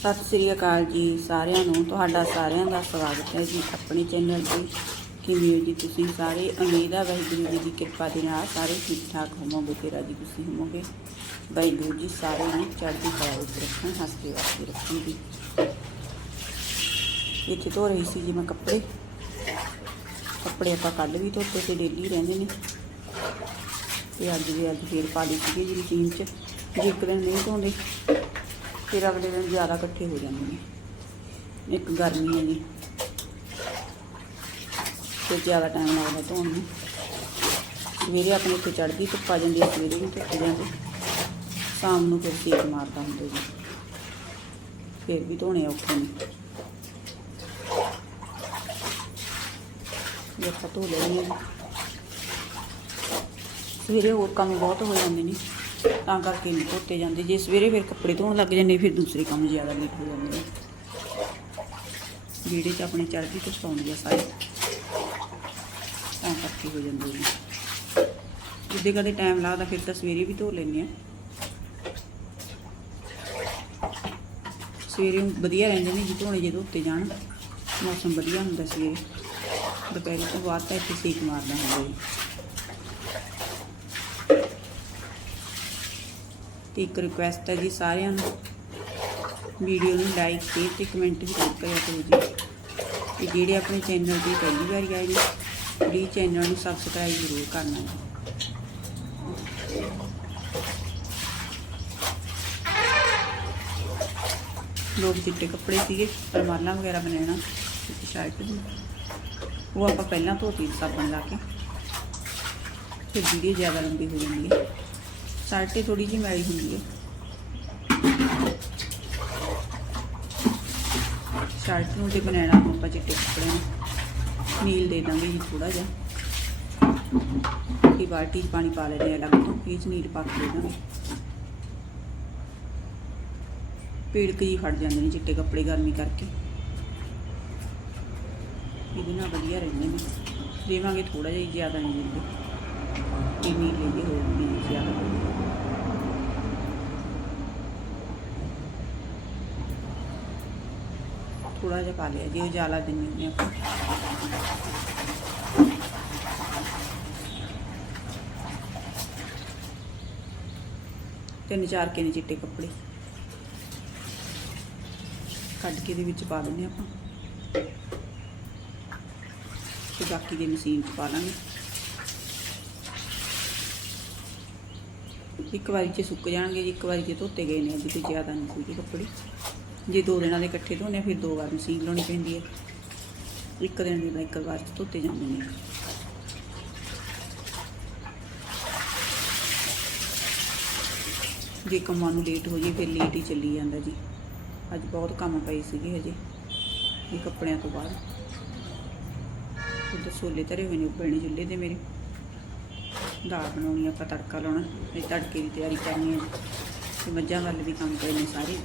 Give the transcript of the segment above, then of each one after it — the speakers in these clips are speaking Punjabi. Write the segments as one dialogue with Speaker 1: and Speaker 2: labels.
Speaker 1: ਸਤਿ ਸ੍ਰੀ ਅਕਾਲ ਜੀ ਸਾਰਿਆਂ ਨੂੰ। ਤੁਹਾਡਾ ਸਾਰਿਆਂ ਦਾ ਸਵਾਗਤ ਹੈ ਜੀ ਆਪਣੇ ਚੈਨਲ ਤੇ। ਕਿਵੇਂ ਹੋ ਜੀ ਤੁਸੀਂ ਸਾਰੇ, ਉਮੀਦ ਹੈ ਵਾਹਿਗੁਰੂ ਜੀ ਦੀ ਕਿਰਪਾ ਦੇ ਨਾਲ ਸਾਰੇ ਠੀਕ ਠਾਕ ਹੋਵੋਗੇ ਤੇ ਰਾਜੀ ਤੁਸੀਂ ਹੋਵੋਗੇ। ਵਾਹਿਗੁਰੂ ਜੀ ਸਾਰਿਆਂ ਨੂੰ ਚੜ੍ਹਦੀ ਕਲਾ ਵਿੱਚ ਰੱਖਣ, ਹੱਸਦੇ ਵਾਸਤੇ ਰੱਖਣ ਜੀ। ਇੱਥੇ ਧੋ ਰਹੀ ਸੀ ਜੀ ਮੈਂ ਕੱਪੜੇ। ਕੱਪੜੇ ਆਪਾਂ ਕੱਲ ਵੀ ਧੋਤੇ ਤੇ ਡੇਲੀ ਰਹਿੰਦੇ ਨੇ। ਤੇ ਅੱਜ ਵੀ ਅੱਜ ਫੇਰ ਪਾ ਲਈ ਸੀਗੀ ਜੀ ਮਸ਼ੀਨ 'ਚ। ਜੇ ਇੱਕ ਦਿਨ ਨਹੀਂ ਧੋਂਦੇ ਫਿਰ ਅਗਲੇ ਦਿਨ ਜ਼ਿਆਦਾ ਇਕੱਠੇ ਹੋ ਜਾਂਦੇ ਨੇ। ਇੱਕ ਗਰਮੀ ਹੈ ਜੀ। ਤੇ ਜ਼ਿਆਦਾ ਟਾਈਮ ਲੱਗਦਾ ਧੋਣ ਨੂੰ। ਸਵੇਰੇ ਆਪਣੇ ਇੱਥੇ ਚੜ੍ਹਦੀ, ਧੁੱਪ ਆ ਜਾਂਦੀ ਹੈ ਸਵੇਰੇ ਵੀ ਧੁੱਪ ਜਾਂਦੀ। ਸ਼ਾਮ ਨੂੰ ਫਿਰ ਸੇਕ ਮਾਰਦਾ ਹੁੰਦਾ ਜੀ। ਫਿਰ ਵੀ ਧੋਣੇ ਔਖੇ ਨੇ। ਜੇ ਆਪਾਂ ਧੋ ਲੈਣੇ ਸਵੇਰੇ ਹੋਰ ਕੰਮ ਬਹੁਤ ਹੋ ਜਾਂਦੇ ਨੇ। ਤਾਂ ਕਰਕੇ ਨਹੀਂ ਧੋਤੇ ਜਾਂਦੇ। ਜੇ ਸਵੇਰੇ ਫਿਰ ਕੱਪੜੇ ਧੋਣ ਲੱਗ ਜਾਂਦੇ, ਫਿਰ ਦੂਸਰੇ ਕੰਮ ਜ਼ਿਆਦਾ ਲੇਟ ਹੋ ਜਾਂਦੇ ਨੇ। ਜਿਹੜੇ ਚ ਆਪਣੇ ਚੜ੍ਹਦੀ ਤੋਂ ਸੌਂਦੀ ਆ ਸਾਰੇ। ਤਾਂ ਕਰਕੇ ਹੋ ਜਾਂਦੇ ਨੇ। ਜਿੱਦੇ ਕਦੇ ਟਾਈਮ ਲੱਗਦਾ, ਫਿਰ ਤਾਂ ਸਵੇਰੇ ਵੀ ਧੋ ਲੈਂਦੇ ਆ। ਸਵੇਰੇ ਵਧੀਆ ਰਹਿੰਦੇ ਨੇ ਜੀ ਧੋਣੇ, ਜੇ ਧੋਤੇ ਜਾਣ। ਮੌਸਮ ਵਧੀਆ ਹੁੰਦਾ ਸਵੇਰੇ। ਦੁਪਹਿਰ ਤੋਂ ਬਾਅਦ ਤਾਂ ਇੱਥੇ ਸੇਕ ਮਾਰਦਾ ਹੁੰਦਾ ਜੀ। ਤੇ ਇੱਕ ਰਿਕੁਐਸਟ ਹੈ ਜੀ ਸਾਰਿਆਂ ਨੂੰ। ਵੀਡੀਓ ਨੂੰ ਲਾਈਕ ਸ਼ੇਅਰ ਤੇ ਕਮੈਂਟ ਵੀ ਜ਼ਰੂਰ ਕਰਿਆ ਕਰੋ ਜੀ। ਤੇ ਜਿਹੜੇ ਆਪਣੇ ਚੈਨਲ ਤੇ ਪਹਿਲੀ ਵਾਰ ਆਏ ਨੇ ਪਲੀਜ਼ ਚੈਨਲ ਨੂੰ ਸਬਸਕ੍ਰਾਈਬ ਜ਼ਰੂਰ ਕਰਨਾ ਜੀ। ਲੋਕ ਚਿੱਟੇ ਕੱਪੜੇ ਸੀਗੇ ਰਮਾਲਾਂ ਵਗੈਰਾ ਬਣਾਉਣਾ ਸ਼ਰਟ ਦੀ। ਉਹ ਆਪਾਂ ਪਹਿਲਾਂ ਧੋਤੀ ਸਾਬਣ ਲਾ ਕੇ। ਫਿਰ ਵੀਡੀਓ ਜ਼ਿਆਦਾ ਲੰਬੀ ਹੋ ਜਾਂਦੀ ਹੈ। ਸਾਲਟੇ ਥੋੜੀ ਜਿਹੀ ਮੈਲੀ ਹੁੰਦੀ ਹੈ। ਸ਼ਰਟ ਨੂੰ ਤੇ ਬਣਾਉਣਾ ਆਪਾਂ ਚਿੱਟੇ ਕੱਪੜੇ ਨੂੰ ਨੀਲ ਦੇ ਦਾਂਗੇ ਜੀ ਥੋੜਾ ਜਿਹਾ। ਇਹ ਬਾਲਟੀ 'ਚ ਪਾਣੀ ਪਾ ਲੈਣੇ ਅਲੱਗ ਤੋਂ ਇਹ ਨੀਲ ਪਾ ਕੇ ਦੇ ਦਾਂਗੇ। ਪੀੜਕ ਜੀ ਫੜ ਜਾਂਦੇ ਨੇ ਚਿੱਟੇ ਕੱਪੜੇ ਗਰਮੀ ਕਰਕੇ। ਇਹਦੇ ਨਾਲ ਵਧੀਆ ਰਹਿੰਦੇ ਨੇ। ਦੇਵਾਂਗੇ ਥੋੜਾ ਜਿਹਾ ਹੀ, ਜ਼ਿਆਦਾ ਨਹੀਂ ਦਿੰਦੇ। ਇਹ ਨੀਲੇ ਜਿਹੇ ਹੋ ਜਾਂਦੀ ਨੇ ਜ਼ਿਆਦਾ। ਥੋੜਾ ਜਿਹਾ ਪਾ ਲਿਆ ਜੀ ਉਜਾਲਾ ਦਿੰਦੇ ਹੁੰਦੇ ਆਪਾਂ। ਤਿੰਨ ਚਾਰ ਕੇ ਨੇ ਚਿੱਟੇ ਕੱਪੜੇ। ਕੱਢ ਕੇ ਦੇ ਵਿੱਚ ਪਾ ਦਿੰਦੇ ਆਪਾਂ। ਤੇ ਬਾਕੀ ਦੇ ਮਸ਼ੀਨ 'ਚ ਪਾ ਲਾਂਗੇ। ਇੱਕ ਵਾਰੀ 'ਚ ਸੁੱਕ ਜਾਣਗੇ ਜੀ, ਇੱਕ ਵਾਰੀ 'ਚ ਧੋਤੇ ਗਏ ਨੇ, ਅੱਜ ਤੇ ਜ਼ਿਆਦਾ ਨਹੀਂ ਸੀਗੇ ਕੱਪੜੇ। ਜੇ ਦੋ ਦਿਨਾਂ ਦੇ ਇਕੱਠੇ ਧੋਣੇ ਫਿਰ ਦੋ ਵਾਰ ਮਸ਼ੀਨ ਲਾਉਣੀ ਪੈਂਦੀ ਹੈ ਇੱਕ ਦਿਨ ਦੇ ਤਾਂ ਇੱਕ ਵਾਰ 'ਚ ਧੋਤੇ ਜਾਂਦੇ ਨੇ। ਜੇ ਕੰਮਾਂ ਨੂੰ ਲੇਟ ਹੋ ਜੇ ਫਿਰ ਲੇਟ ਹੀ ਚੱਲੀ ਜਾਂਦਾ ਜੀ। ਅੱਜ ਬਹੁਤ ਕੰਮ ਪਏ ਸੀਗੇ ਹਜੇ ਇਹ ਕੱਪੜਿਆਂ ਤੋਂ ਬਾਅਦ। ਉਹਦੇ ਛੋਲੇ ਧਰੇ ਹੋਏ ਨੇ ਉੱਪਰਣੇ ਚੁੱਲ੍ਹੇ ਦੇ ਮੇਰੇ। ਦਾਲ ਬਣਾਉਣੀ ਆ, ਆਪਾਂ ਤੜਕਾ ਲਾਉਣਾ ਇਹ ਤੜਕੇ ਦੀ ਤਿਆਰੀ ਕਰਨੀ ਹੈ ਤੇ ਮੱਝਾਂ ਵੱਲ ਵੀ ਕੰਮ ਪਏ ਨੇ ਸਾਰੇ।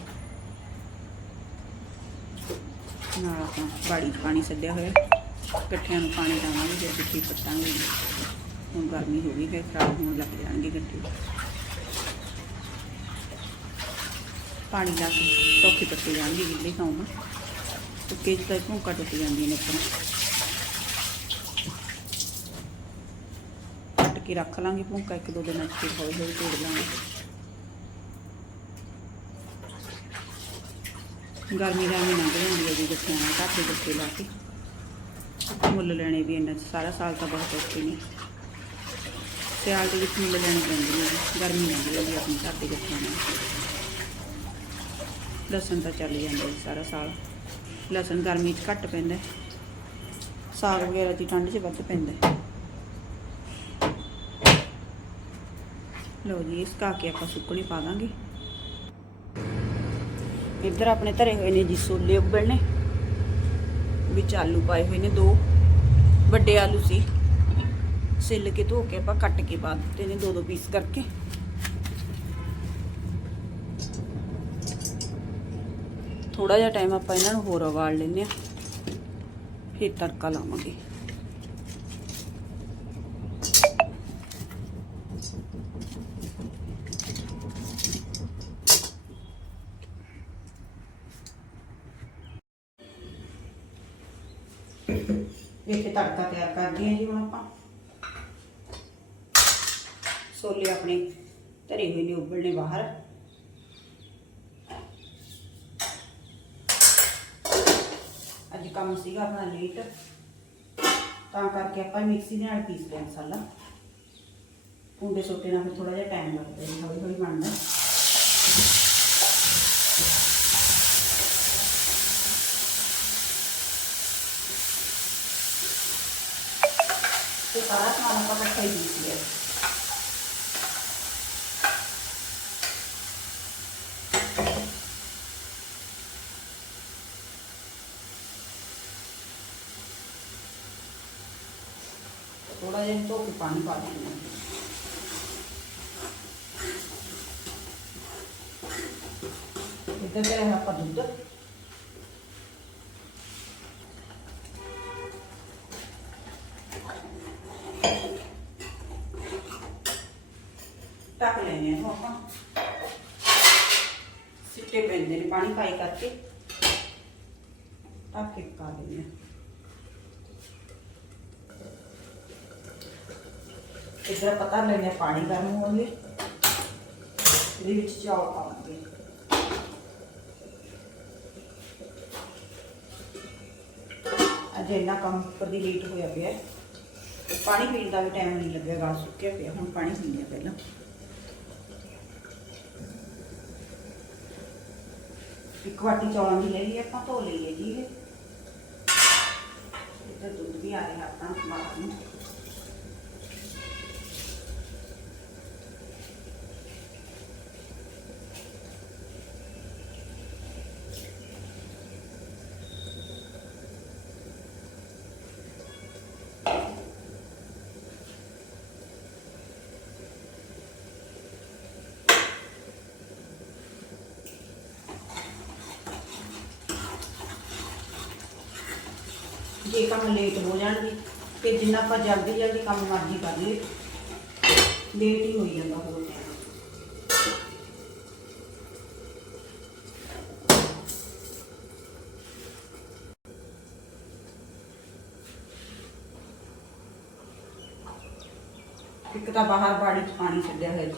Speaker 1: ਨਾਲ ਆਪਾਂ ਬਾੜੀ 'ਚ ਪਾਣੀ ਛੱਡਿਆ ਹੋਇਆ। ਇਕੱਠਿਆਂ ਨੂੰ ਪਾਣੀ ਲਾਵਾਂਗੇ ਫਿਰ ਮਿੱਟੀ ਪੱਟਾਂਗੇ। ਹੁਣ ਗਰਮੀ ਹੋ ਗਈ, ਫਿਰ ਖਰਾਬ ਹੋਣ ਲੱਗ ਜਾਣਗੇ ਗੱਟੇ। ਪਾਣੀ ਲਾ ਕੇ ਟੋਕੇ ਪੱਤੇ ਜਾਣਗੇ ਗਿੱਲੇ ਖਾਉਣਾ ਸੁੱਕੇ 'ਚ ਤਾਂ ਭੂਕਾ ਟੁੱਟ ਜਾਂਦੀਆਂ ਨੇ ਉੱਪਰ ਕੱਟ ਕੇ ਰੱਖ ਲਾਂਗੇ ਭੂਕਾ ਇੱਕ ਦੋ ਦਿਨਾਂ 'ਚ ਫਿਰ ਹੌਲੀ ਹੌਲੀ ਤੋੜ ਲਾਂਗੇ। ਗਰਮੀ ਦਾ ਲੰਘ ਜਾਂਦੀ ਹੈ ਜੀ ਗੱਠਿਆਂ ਨਾਲ ਘਰ ਦੇ ਗੱਠੇ ਲਾ ਕੇ। ਮੁੱਲ ਲੈਣੇ ਵੀ ਇੰਨਾ 'ਚ, ਸਾਰਾ ਸਾਲ ਤਾਂ ਬਹੁਤ ਔਖੇ ਨੇ। ਸਿਆਲ ਦੇ ਵਿੱਚ ਮੁੱਲ ਲੈਣੇ ਪੈਂਦੇ ਨੇ ਗਰਮੀ ਰਹਿੰਦੀ ਹੈ ਆਪਣੀ ਘਰ ਦੇ ਗੱਠਿਆਂ ਨਾਲ। ਲਸਣ ਤਾਂ ਚੱਲ ਜਾਂਦਾ ਜੀ ਸਾਰਾ ਸਾਲ। ਲਸਣ ਗਰਮੀ 'ਚ ਘੱਟ ਪੈਂਦਾ ਸਾਗ ਵਗੈਰਾ ਦੀ ਠੰਡ 'ਚ ਵੱਧ ਪੈਂਦਾ ਲਓ ਜੀ, ਇਸ ਕਾ ਕੇ ਆਪਾਂ ਸੁੱਕਣੀ ਪਾ ਦਾਂਗੇ। ਇੱਧਰ ਆਪਣੇ ਧਰੇ ਹੋਏ ਨੇ ਜੀ ਛੋਲੇ ਉਬਲਣੇ ਵਿੱਚ ਆਲੂ ਪਾਏ ਹੋਏ ਨੇ ਦੋ। ਵੱਡੇ ਆਲੂ ਸੀ। ਸਿੱਲ ਕੇ ਧੋ ਕੇ ਆਪਾਂ ਕੱਟ ਕੇ ਪਾ ਦਿੱਤੇ ਨੇ ਦੋ ਦੋ ਪੀਸ ਕਰਕੇ। ਥੋੜਾ ਜਿਹਾ ਟਾਈਮ ਆਪਾਂ ਇਹਨਾਂ ਨੂੰ ਹੋਰ ਉਬਾਲ ਲੈਂਦੇ ਆ ਫਿਰ ਤੜਕਾ ਲਾਵਾਂਗੇ। ਇੱਥੇ ਤੜਕਾ ਤਿਆਰ ਕਰਦੇ ਹਾਂ ਜੀ ਹੁਣ ਆਪਾਂ। ਛੋਲੇ ਆਪਣੇ ਧਰੇ ਹੋਏ ਨੇ, ਉਬਲਣੇ ਬਾਹਰ। ਅੱਜ ਕੰਮ ਸੀਗਾ ਆਪਣਾ ਲੇਟ। ਤਾਂ ਕਰਕੇ ਆਪਾਂ ਮਿਕਸੀ ਦੇ ਨਾਲ ਪੀਸ ਲਿਆ ਮਸਾਲਾ। ਪੁੰਡੇ ਸੋਟੇ ਨਾਲ ਫਿਰ ਥੋੜਾ ਜਿਹਾ ਟਾਈਮ ਲੱਗਦਾ ਜੀ ਹੌਲੀ ਹੌਲੀ ਬਣਦਾ ਤੇ ਸਾਰਾ ਸਮਾਨ ਆਪਾਂ ਇਕੱਠਾ ਹੀ ਪੀਸ ਲਿਆ ਥੋੜਾ ਜਿਹਾ ਧੋ ਕੇ ਪਾਣੀ ਪਾ ਦੇਣਾ ਇੱਧਰ ਤੇ ਆਪਾਂ ਦੁੱਧ ਟੱਕ ਲੈਣੇ ਆ ਆਪਾਂ ਸਿੱਟੇ ਪੈਂਦੇ ਨੇ ਪਾਣੀ ਪਾਈ ਕਰਕੇ ਟੱਕ ਕੇ ਪਕਾ ਲੈਣੇ ਆ ਲੈਣੇ ਪਾਣੀ ਗਰਮ ਹੋਣ ਲਈ, ਇਹਦੇ ਵਿੱਚ ਚੌਲ ਪਾਵਾਂਗੇ। ਅੱਜ ਇੰਨਾ ਕੰਮ ਉੱਪਰ ਦੀ ਲੇਟ ਹੋਇਆ ਪਿਆ ਹੈ। ਪਾਣੀ ਪੀਣ ਦਾ ਵੀ ਟਾਈਮ ਨਹੀਂ ਲੱਗਿਆ ਗਾ ਸੁੱਕਿਆ ਪਿਆ, ਹੁਣ ਪਾਣੀ ਪੀਂਦੇ ਆ ਪਹਿਲਾਂ। ਇੱਕ ਵਾਟੀ ਚੌਲਾਂ ਦੀ ਲੈ ਲਈ, ਆਪਾਂ ਧੋ ਲਈਏ ਜੀ ਇਹ ਇੱਧਰ ਦੁੱਧ ਵੀ ਆ ਰਿਹਾ ਆਪਣਾ ਬਾਹਰ ਨੂੰ ਜੇ ਕੰਮ ਲੇਟ ਹੋ ਜਾਣਗੇ, ਤੇ ਜਿੰਨਾ ਆਪਾਂ ਜਲਦੀ ਜਲਦੀ ਕੰਮ ਮਰਜ਼ੀ ਕਰ ਲਈਏ ਲੇਟ ਹੀ ਹੋਈ ਜਾਂਦਾ ਹੋਰ। time। ਇੱਕ ਤਾਂ ਬਾਹਰ ਬਾੜੀ 'ਚ ਪਾਣੀ ਛੱਡਿਆ ਹੋਇਆ ਜੀ।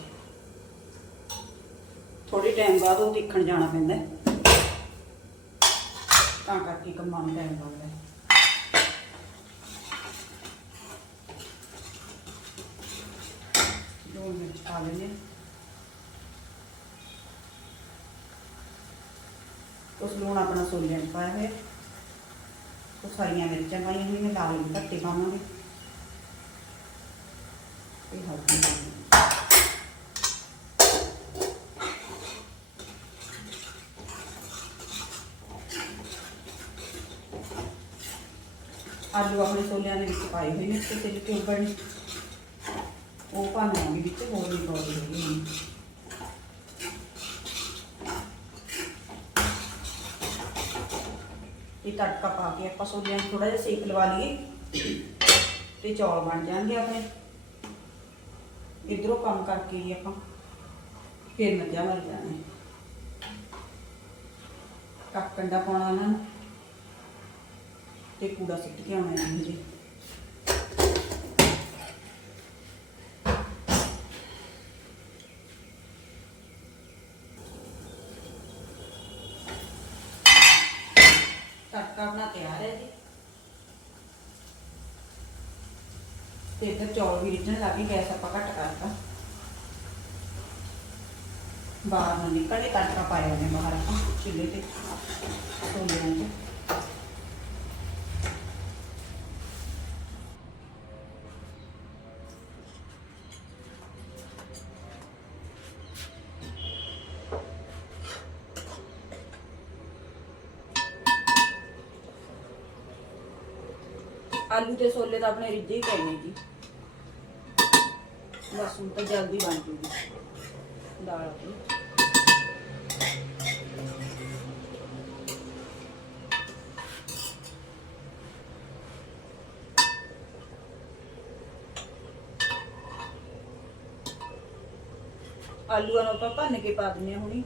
Speaker 1: ਥੋੜੀ ਟਾਈਮ ਬਾਅਦ ਉਹ ਦੇਖਣ ਜਾਣਾ ਪੈਂਦਾ ਤਾਂ ਕਰਕੇ ਕੰਮਾਂ ਨੂੰ ਟਾਈਮ ਲੱਗਦਾ ਲੂਣ ਮਿਰਚ ਪਾ ਲੈਂਦੇ ਉਸ ਲੂਣ ਆਪਣਾ ਸੋਲਿਆਂ 'ਚ ਪਾਇਆ ਹੋਇਆ। ਉਹ ਸਾਰੀਆਂ ਮਿਰਚਾਂ ਪਾਈਆਂ ਹੋਈਆਂ ਲਾਲ ਵੀ ਘੱਟੇ ਪਾਵਾਂਗੇ। ਇਹ ਹਲਦੀ ਆਲੂ ਆਪਣੇ ਛੋਲਿਆਂ ਦੇ ਵਿੱਚ ਪਾਏ ਹੋਏ ਨੇ, ਤੇ ਤਿਲ ਕੇ ਉੱਬਲਣੇ ਉਹ ਪਾਵਾਂਗੇ ਵਿੱਚ ਹੋਰ ਵੀ ਪਾਉਣੀ ਹੈਗੀ ਇਹ ਤੜਕਾ ਪਾ ਕੇ ਆਪਾਂ ਛੋਲਿਆਂ ਨੂੰ ਥੋੜਾ ਜਿਹਾ ਸੇਕ ਲਵਾ ਲਈਏ ਤੇ ਚੌਲ ਬਣ ਜਾਣਗੇ ਆਪਣੇ। ਇਧਰੋਂ ਕੰਮ ਕਰਕੇ ਹੀ ਆਪਾਂ ਫਿਰ ਮੱਝਾਂ ਮਰ ਜਾਣਾ ਕੱਕ ਕੰਡਾ ਪਾਉਣਾ ਉਹਨਾਂ ਨੂੰ ਤੇ ਕੂੜਾ ਸਿੱਟ ਕੇ ਆਉਣਾ ਹੈ ਜੀ ਤੜਕਾ ਆਪਣਾ ਤਿਆਰ ਹੈ ਜੀ ਤੇ ਇੱਧਰ ਚੌਲ ਵੀ ਰਿੱਝਣ ਲੱਗ ਗਏ, ਗੈਸ ਆਪਾਂ ਘੱਟ ਕਰਤਾ। ਬਾਹਰ ਨੂੰ ਨਿਕਲੇ ਤੜਕਾ ਪਾਇਆ ਉਹਨੇ ਬਾਹਰ ਆਪਾਂ, ਚੁੱਲ੍ਹੇ ਤੇ ਛੋਲਿਆਂ 'ਚ ਆਲੂ ਤੇ ਛੋਲੇ ਤਾਂ ਆਪਣੇ ਰਿੱਝੇ ਹੀ ਪਏ ਨੇ ਜੀ। ਬਸ ਹੁਣ ਤਾਂ ਜਲਦੀ ਬਣ ਜੂਗੀ। ਦਾਲ ਆਪਣੀ। ਆਲੂਆਂ ਨੂੰ ਆਪਾਂ ਭੰਨ ਕੇ ਪਾ ਦਿੰਨੇ ਆ ਹੁਣੀ।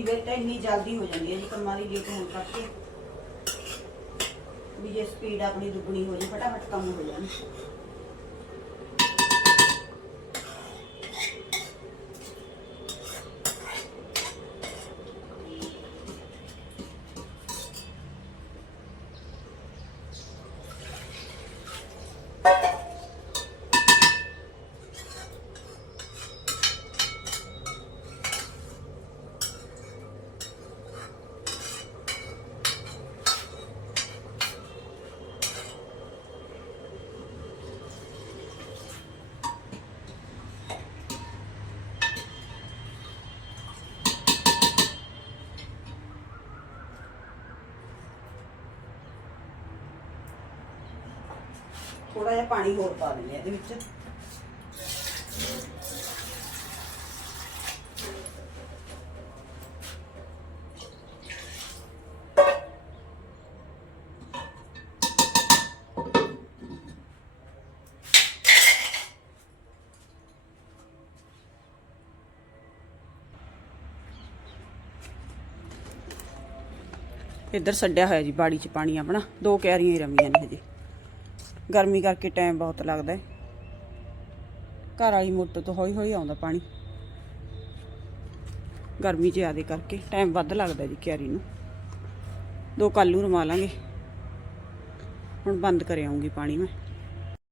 Speaker 1: ਇਹ ਵੇ ਤਾਂ ਇੰਨੀ ਜਲਦੀ ਹੋ ਜਾਂਦੀ ਹੈ ਜੀ, ਕੰਮਾਂ ਦੀ ਲੇਟ ਹੋਣ ਕਰਕੇ। ਵੀ ਜੇ ਸਪੀਡ ਆਪਣੀ ਦੁੱਗਣੀ ਹੋ ਜੇ ਫਟਾਫਟ ਕੰਮ ਹੋ ਜਾਣ। ਥੋੜਾ ਜਿਹਾ ਪਾਣੀ ਹੋਰ ਪਾ ਦਿੰਦੇ ਆ ਇਹਦੇ ਵਿੱਚ। ਇੱਧਰ ਛੱਡਿਆ ਹੋਇਆ ਜੀ ਬਾੜੀ 'ਚ ਪਾਣੀ ਆਪਣਾ। ਦੋ ਕਿਆਰੀਆਂ ਹੀ ਰਮੀਆਂ ਨੇ ਹਜੇ। ਗਰਮੀ ਕਰਕੇ ਟਾਈਮ ਬਹੁਤ ਲੱਗਦਾ ਹੈ। ਘਰ ਵਾਲੀ ਮੋਟਰ ਤੋਂ ਹੌਲੀ ਹੌਲੀ ਆਉਂਦਾ ਪਾਣੀ। ਗਰਮੀ 'ਚ ਜ਼ਿਆਦੇ ਕਰਕੇ ਟਾਈਮ ਵੱਧ ਲੱਗਦਾ ਜੀ ਕਿਆਰੀ ਨੂੰ। ਦੋ ਕੱਲੂ ਰਮਾ ਲਾਂਗੇ। ਹੁਣ ਬੰਦ ਕਰ ਆਉਂਗੀ ਪਾਣੀ ਮੈਂ।